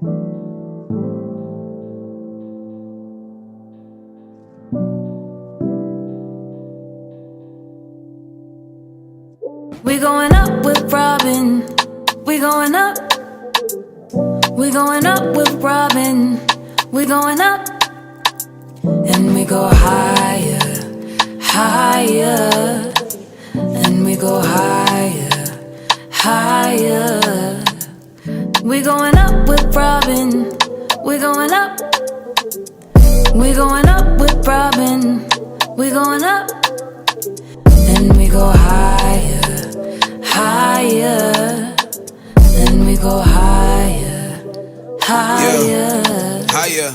We going up with Robin. We going up. We going up with Robin. We going up. And we go higher, higher. And we go higher, higher. We going up with Robin. We going up. We going up with Robin. We going up. And we go higher, higher. And we go higher, higher. Yeah, higher.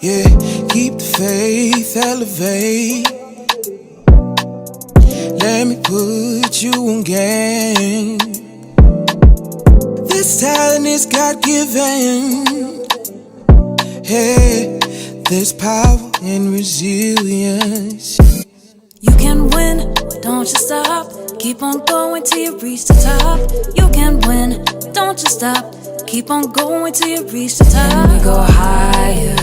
Yeah, keep the faith, elevate. Let me put you on game. This talent is God-given. Hey, there's power in resilience. You can win, don't you stop. Keep on going till you reach the top. You can win, don't you stop. Keep on going till you reach the top. And we go higher,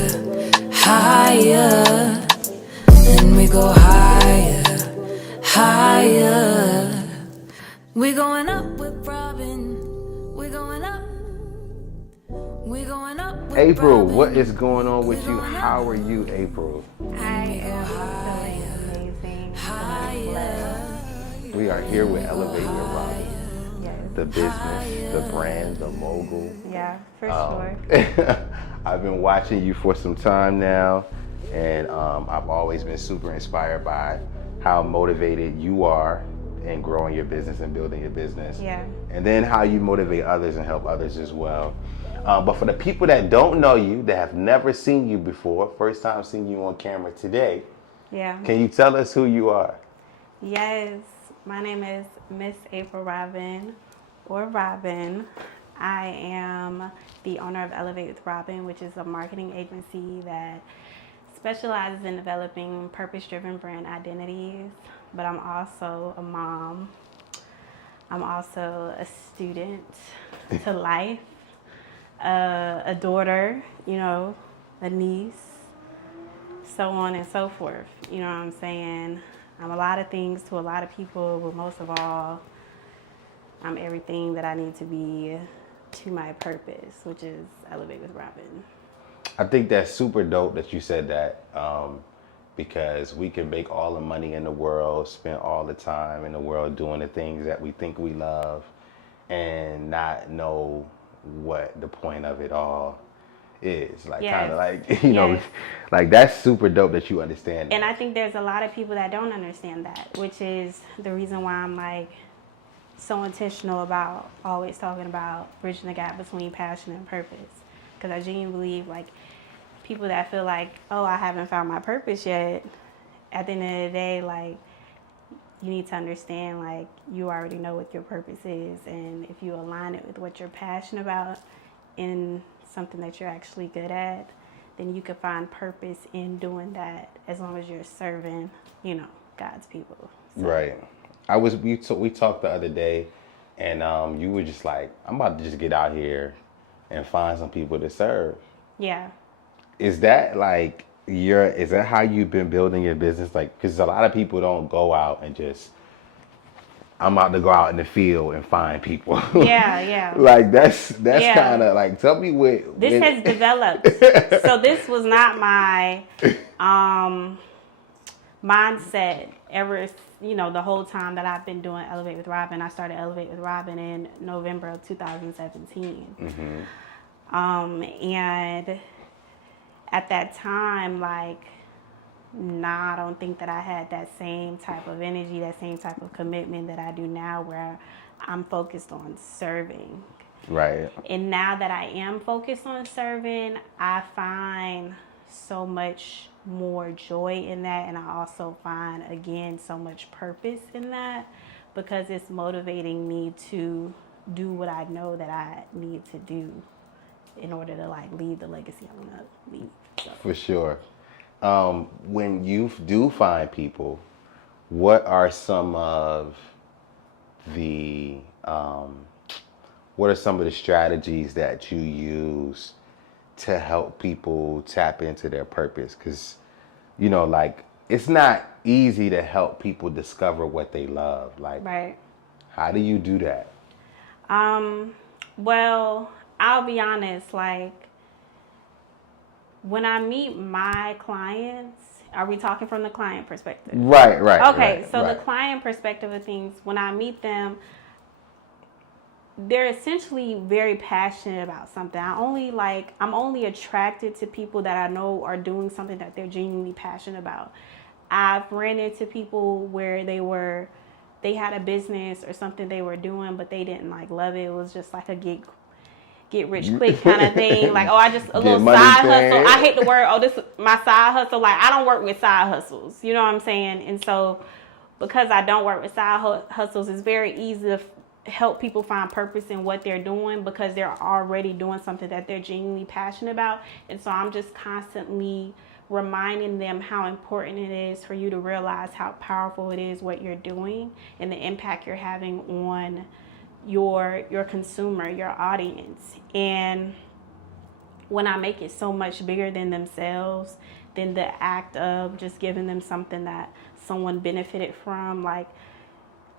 higher. And we go higher, higher. We going up with Robin. We going up. We going up with April, Robin. what is going on with you? How are you, April? I am feeling amazing. We are here with Elevate with Robin. Yes. The business, the brand, the mogul. Yeah, for sure. I've been watching you for some time now, and I've always been super inspired by how motivated you are in growing your business and building your business. Yeah. And then how you motivate others and help others as well. But for the people that don't know you, that have never seen you before, first time seeing you on camera today, Yeah. can you tell us who you are? Yes. My name is Miss April Robin, or Robin. I am the owner of Elevate with Robin, which is a marketing agency that specializes in developing purpose-driven brand identities. But I'm also a mom. I'm also a student to life, a daughter, a niece, so on and so forth. You know what I'm saying? I'm a lot of things to a lot of people, but most of all, I'm everything that I need to be to my purpose, which is Elevate with Robin. I think that's super dope that you said that, because we can make all the money in the world, spend all the time in the world doing the things that we think we love, and not know what the point of it all is. Like, Yes. kind of like, Yes. like that's super dope that you understand that. And I think there's a lot of people that don't understand that, which is the reason why I'm like so intentional about always talking about bridging the gap between passion and purpose. Because I genuinely believe like people that feel like, oh, I haven't found my purpose yet, at the end of the day, like you need to understand like you already know what your purpose is, and if you align it with what you're passionate about in something that you're actually good at, then you can find purpose in doing that as long as you're serving, God's people. So, Right. We talked the other day, and you were just like, I'm about to just get out here and find some people to serve. yeah. Is that like is that how you've been building your business? Like, because a lot of people don't go out and just, I'm about to go out in the field and find people. Yeah. Like that's Yeah. kind of like, tell me what This has developed. So this was not my mindset ever, the whole time that I've been doing Elevate with Robin. I started Elevate with Robin in November of 2017. And at that time, like, I don't think that I had that same type of energy, that same type of commitment that I do now, where I'm focused on serving. Right. And now that I am focused on serving, I find so much more joy in that. And I also find, again, so much purpose in that, because it's motivating me to do what I know that I need to do in order to like leave the legacy I want to leave. So. For sure. When you do find people, what are some of the what are some of the strategies that you use to help people tap into their purpose? Because, you know, like, it's not easy to help people discover what they love. Like, Right. how do you do that? Well, I'll be honest, like, when I meet my clients, are we talking from the client perspective? Right. Okay, right, so right. the client perspective of things, when I meet them, they're essentially very passionate about something. I'm only attracted to people that I know are doing something that they're genuinely passionate about. I've ran into people where they had a business or something they were doing, but they didn't like love it. It was just like a get rich quick kind of thing. Like, I just a little side hustle. I hate the word, this is my side hustle. Like, I don't work with side hustles. You know what I'm saying? And so because I don't work with side hustles, it's very easy to help people find purpose in what they're doing because they're already doing something that they're genuinely passionate about. And so I'm just constantly reminding them how important it is for you to realize how powerful it is what you're doing and the impact you're having on your consumer, your audience. And when I make it so much bigger than themselves, than the act of just giving them something that someone benefited from, like,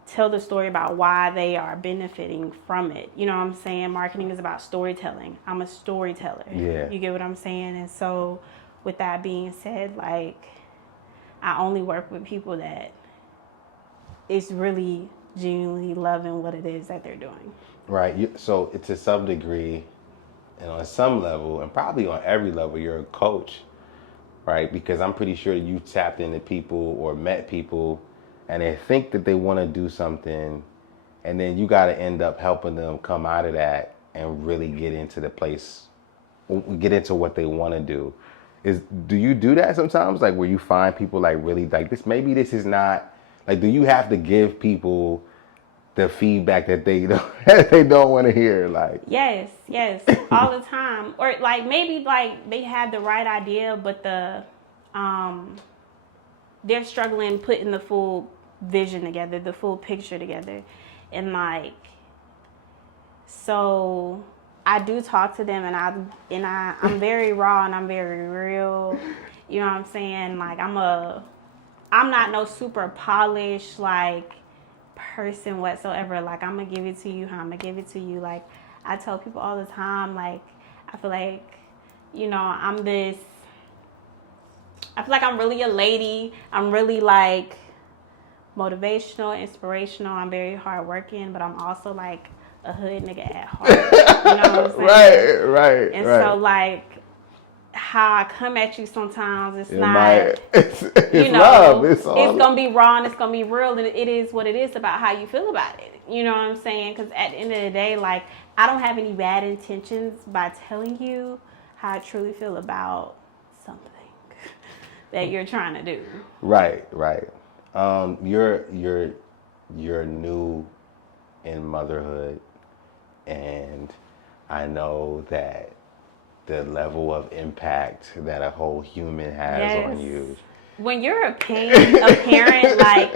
tell the story about why they are benefiting from it. You know what I'm saying? Marketing is about storytelling. I'm a storyteller. Yeah. You get what I'm saying? And so with that being said, like, I only work with people that is really genuinely loving what it is that they're doing. Right. So to some degree, and on some level, and probably on every level, you're a coach, right? Because I'm pretty sure you tapped into people or met people and they think that they want to do something, and then you got to end up helping them come out of that and really get into what they want to do. Do you do that sometimes? Like, where you find people like really like this, maybe this is not, like, do you have to give people the feedback that they don't want to hear? Like, yes, all the time. Or like maybe like they had the right idea, but they're struggling putting the full vision together, the full picture together. And like, so I do talk to them, and I'm very raw and I'm very real. You know what I'm saying? Like, I'm not no super polished like person whatsoever. Like, I'm gonna give it to you how I'm gonna give it to you. Like, I tell people all the time, like, I feel like, you know, I feel like I'm really a lady. I'm really like motivational, inspirational. I'm very hardworking, but I'm also like a hood nigga at heart. You know what I'm saying? Right. And so like how I come at you sometimes, it's you know, love. It's gonna be raw and it's gonna be real, and it is what it is about how you feel about it. You know what I'm saying? Because at the end of the day, like, I don't have any bad intentions by telling you how I truly feel about something that you're trying to do. Right. You're new in motherhood, and I know that the level of impact that a whole human has on you. When you're a parent, like,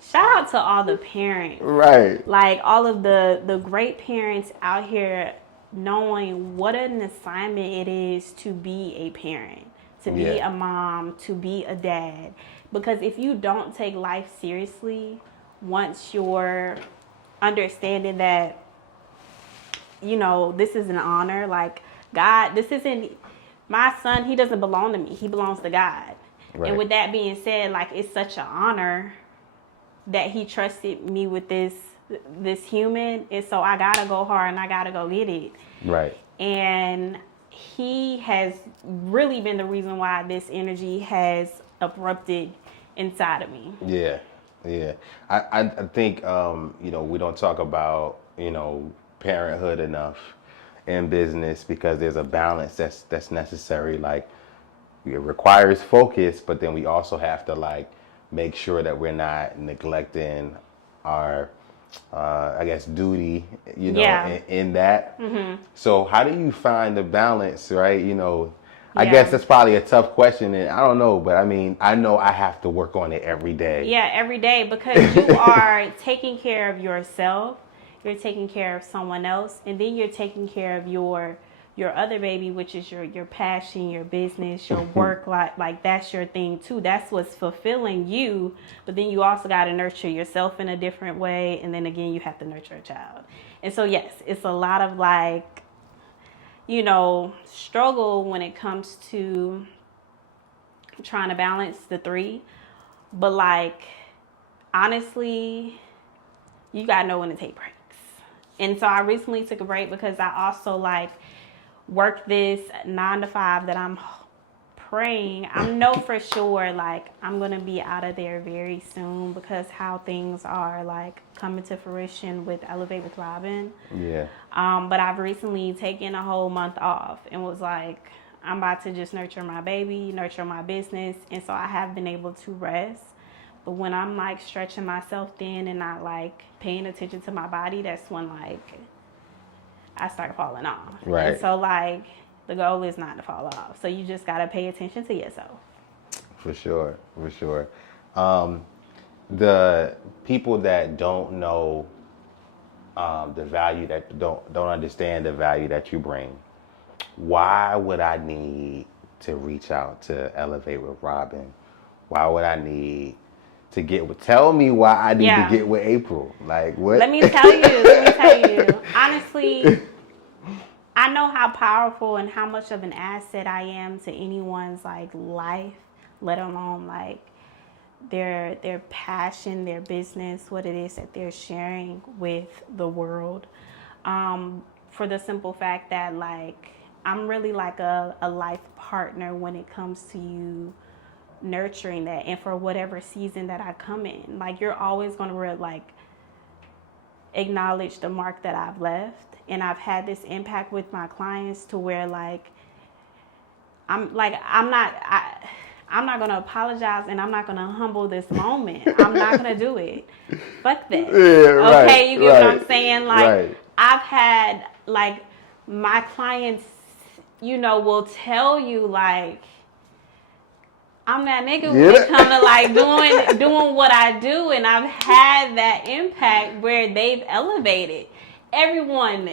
shout out to all the parents. Right. Like, all of the great parents out here knowing what an assignment it is to be a parent, to be a mom, to be a dad. Because if you don't take life seriously, once you're understanding that, you know, this is an honor, like, God, this isn't my son, he doesn't belong to me, he belongs to God. Right. And with that being said, like, it's such an honor that he trusted me with this human, and so I gotta go hard and I gotta go get it. Right. And he has really been the reason why this energy has erupted inside of me. Yeah. I think you know, we don't talk about, you know, parenthood enough in business, because there's a balance that's necessary. Like, it requires focus, but then we also have to like make sure that we're not neglecting our I guess duty, you know, in that. Mm-hmm. So how do you find the balance, right? You know, I guess that's probably a tough question, and I don't know, but I mean, I know I have to work on it every day. Yeah, every day, because you are taking care of yourself, you're taking care of someone else, and then you're taking care of your other baby, which is your passion, your business, your work. Like that's your thing too. That's what's fulfilling you. But then you also got to nurture yourself in a different way, and then again you have to nurture a child. And so yes, it's a lot of like, you know, struggle when it comes to trying to balance the three. But like, honestly, you gotta know when to take breaks. And so I recently took a break because I also like work this 9 to 5 that I'm praying. I know for sure like I'm gonna be out of there very soon because how things are like coming to fruition with Elevate with Robin. Yeah. But I've recently taken a whole month off and was like, I'm about to just nurture my baby, nurture my business. And so I have been able to rest. But when I'm like stretching myself thin and not like paying attention to my body, that's when like I start falling off. Right. And so like the goal is not to fall off. So you just got to pay attention to yourself. For sure. The people that don't know the value, that don't understand the value that you bring, why would I need to reach out to Elevate with Robin? Why would I need to tell me why I need to get with April? Like what? Let me tell you. Honestly, I know how powerful and how much of an asset I am to anyone's like life, let alone like their passion, their business, what it is that they're sharing with the world. For the simple fact that like I'm really like a life partner when it comes to you nurturing that, and for whatever season that I come in, like you're always going to like acknowledge the mark that I've left. And I've had this impact with my clients to where like I'm not going to apologize, and I'm not going to humble this moment. I'm not going to do it. Fuck that. Yeah, okay, you get what I'm saying? Like right. I've had like my clients, you know, will tell you like I'm that nigga when it comes to like doing what I do, and I've had that impact where they've elevated everyone.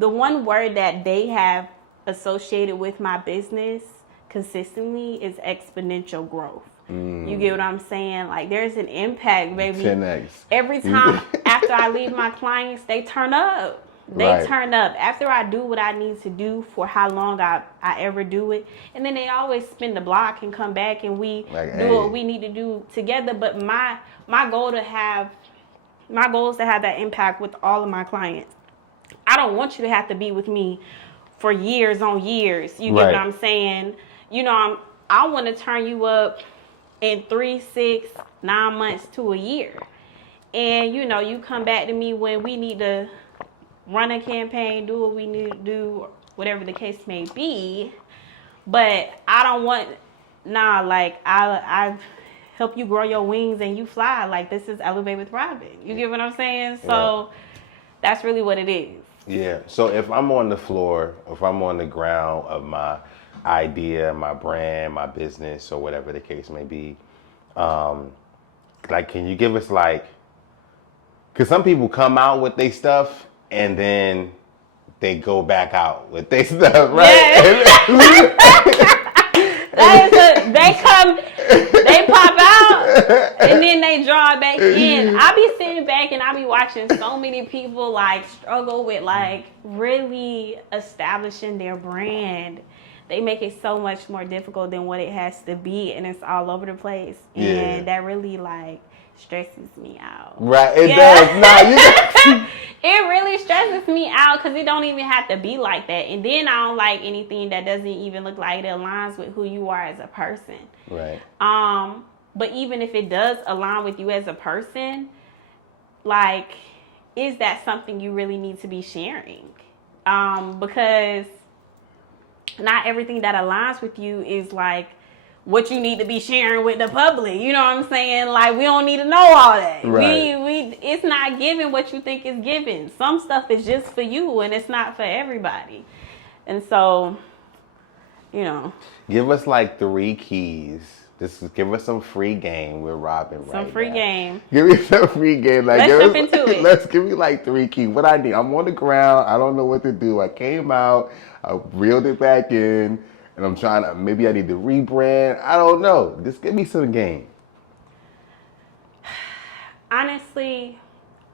The one word that they have associated with my business consistently is exponential growth. You get what I'm saying? Like there's an impact, baby. 10x. Every time after I leave my clients, they turn up. They turn up after I do what I need to do for how long I ever do it. And then they always spin the block and come back and we do what we need to do together. But my goal is to have that impact with all of my clients. I don't want you to have to be with me for years on years. You get what I'm saying? You know, I want to turn you up in 3, 6, 9 months to a year. And, you know, you come back to me when we need to run a campaign, do what we need to do, whatever the case may be. But I don't want, like I help you grow your wings and you fly. Like this is Elevate with Robin. You get what I'm saying? So that's really what it is. Yeah. So if I'm on the floor, if I'm on the ground of my idea, my brand, my business, or whatever the case may be, like, can you give us like, because some people come out with their stuff and then they go back out with their stuff, right? They pop out and then they draw it back in. I be sitting back and I be watching so many people like struggle with like really establishing their brand. They make it so much more difficult than what it has to be, and it's all over the place. And that really like stresses me out. Right, it does. It really stresses me out because it don't even have to be like that. And then I don't like anything that doesn't even look like it aligns with who you are as a person. Right. But even if it does align with you as a person, like, is that something you really need to be sharing? Because not everything that aligns with you is like what you need to be sharing with the public. You know what I'm saying? Like, we don't need to know all that. Right. It's not giving what you think is given. Some stuff is just for you and it's not for everybody. And so, you know. Give us like 3 keys Just give us some free game. We're robbing right Some free now. game. Give me some free game. Like, Let's jump into it. Let's give me like 3 keys. What I need? I'm on the ground. I don't know what to do. I came out. I reeled it back in, and I'm trying to. Maybe I need to rebrand. I don't know. Just give me some game. Honestly,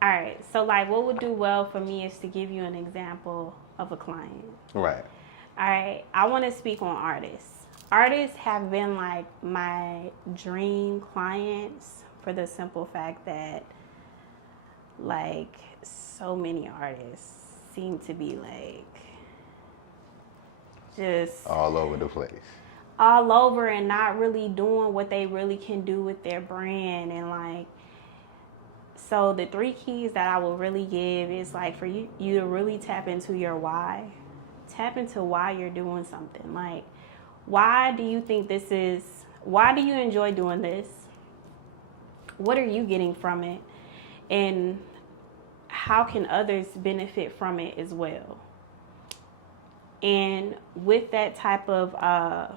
all right. So like, what would do well for me is to give you an example of a client. Right. All right. I want to speak on artists. Artists have been like my dream clients for the simple fact that like so many artists seem to be like just All over the place. all over and not really doing what they really can do with their brand. And like, so the 3 keys that I will really give is like for you to really tap into your why. Tap into why you're doing something. Like, why do you think this is, why do you enjoy doing this? What are you getting from it? And how can others benefit from it as well? And with that type of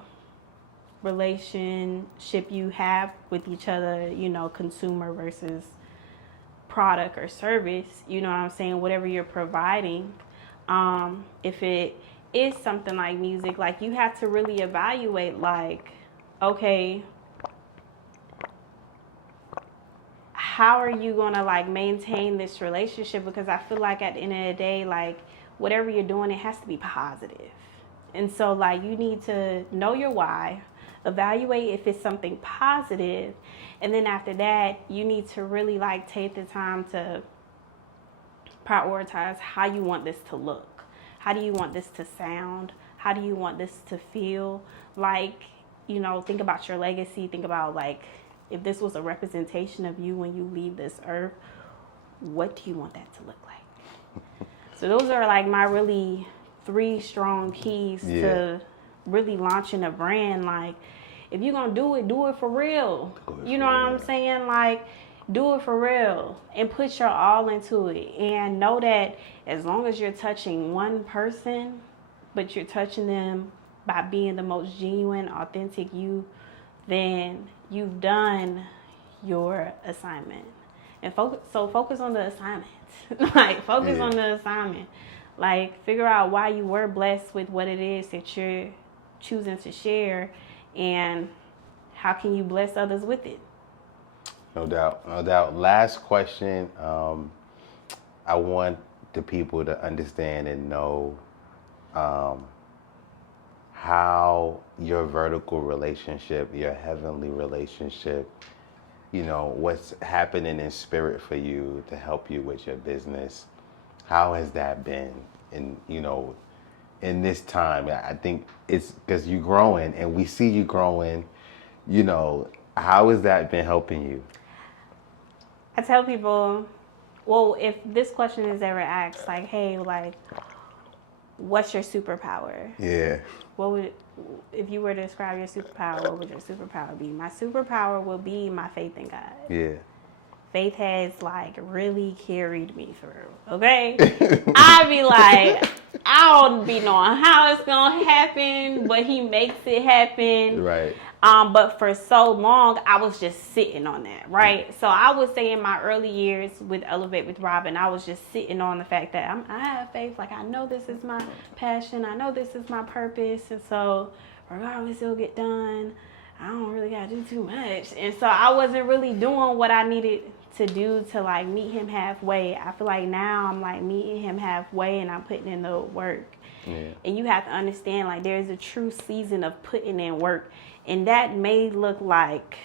relationship you have with each other, you know, consumer versus product or service, you know what I'm saying, whatever you're providing, if it is something like music, like you have to really evaluate like, okay, how are you gonna like maintain this relationship? Because I feel like at the end of the day, like whatever you're doing, it has to be positive. And so like you need to know your why, evaluate if it's something positive, and then after that, you need to really like take the time to prioritize how you want this to look. How do you want this to sound? How do you want this to feel? Like, you know, think about your legacy. Think about like, if this was a representation of you when you leave this earth, what do you want that to look like? So those are like my really 3 strong keys to really launching a brand. Like, if you're gonna do it for real. You know what I'm saying? Like, do it for real and put your all into it. And know that as long as you're touching one person, but you're touching them by being the most genuine, authentic you, then you've done your assignment. And focus on the assignment. Like, focus on the assignment. Like, figure out why you were blessed with what it is that you're choosing to share, and how can you bless others with it. No doubt, no doubt. Last question. I want the people to understand and know how your vertical relationship, your heavenly relationship, you know, what's happening in spirit for you to help you with your business. How has that been in, you know, in this time? I think it's because you're growing and we see you growing, you know, how has that been helping you? I tell people, well, if this question is ever asked, like, hey, like, what's your superpower? Yeah. What would, if you were to describe your superpower, what would your superpower be? My superpower will be my faith in God. Yeah. Faith has like really carried me through. Okay, I be like, I don't be knowing how it's gonna happen, but He makes it happen. Right. But for so long, I was just sitting on that, right? So I would say in my early years with Elevate with Robin, I was just sitting on the fact that I have faith. Like, I know this is my passion. I know this is my purpose. And so regardless, it'll get done. I don't really got to do too much. And so I wasn't really doing what I needed to do to like meet Him halfway. I feel like now I'm like meeting Him halfway and I'm putting in the work. Yeah. And you have to understand, like, there's a true season of putting in work. And that may look like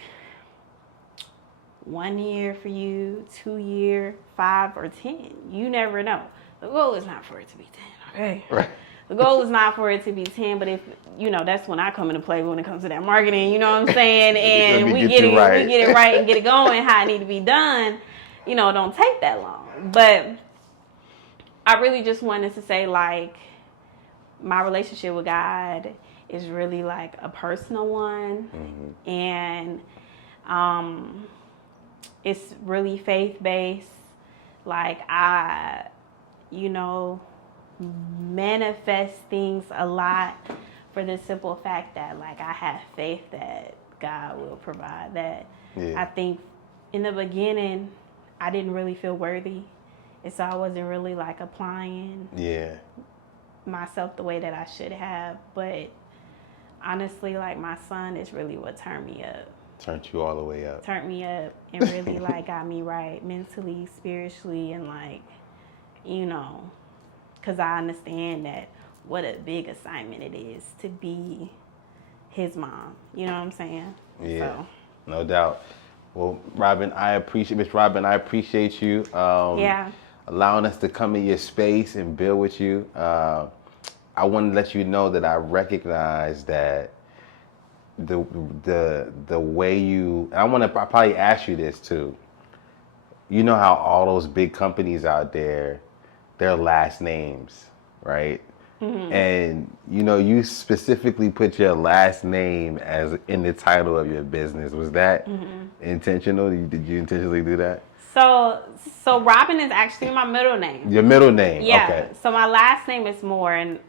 1 year for you, 2 year, 5 or 10. You never know. The goal is not for it to be 10, okay? Right. The goal is not for it to be 10, but if, you know, that's when I come into play when it comes to that marketing, you know what I'm saying? And we get it right and get it going how it need to be done. You know, it don't take that long. But I really just wanted to say, like, my relationship with God is really like a personal one. Mm-hmm. And it's really faith-based. Like, I, you know, manifest things a lot for the simple fact that, like, I have faith that God will provide. That Yeah. I think in the beginning, I didn't really feel worthy. And so I wasn't really like applying Yeah. myself the way that I should have. But honestly, like my son is really what turned me up. Turned you all the way up. Turned me up and really like got me right mentally, spiritually, and like, you know, because I understand that what a big assignment it is to be his mom. You know what I'm saying? Yeah. So, No doubt. Well, Miss Robin, I appreciate you. yeah. Allowing us to come in your space and build with you. I want to let you know that I recognize that the way you, and I probably ask you this too. You know how all those big companies out there, their last names, right? Mm-hmm. And you know, you specifically put your last name as in the title of your business. Was that intentional? Did you intentionally do that? So Robin is actually my middle name. Your middle name. Yeah. Okay. So my last name is Moore, and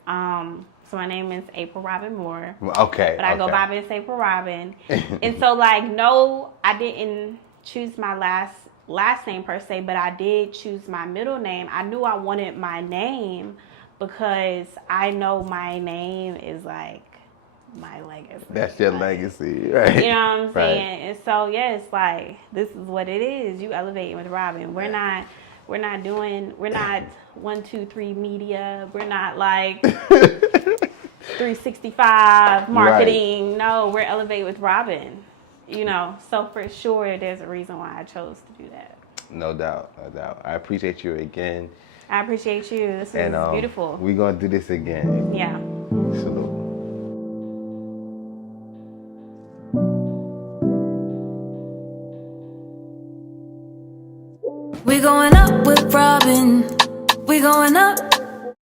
so my name is April Robin Moore. Okay. But I go by Miss April Robin. And so like, no, I didn't choose my last name per se, but I did choose my middle name. I knew I wanted my name because I know my name is like my legacy. That's your legacy, right? You know what I'm Right. saying? And so yes, like this is what it is. You elevating with Robin. We're not 1-2-3 media. We're not like 365 marketing. Right. No, we're elevate with Robin. You know, so for sure there's a reason why I chose to do that. No doubt, no doubt. I appreciate you again. I appreciate you. This is beautiful. We're gonna do this again. Yeah. Salute. We going up with Robin. We going up.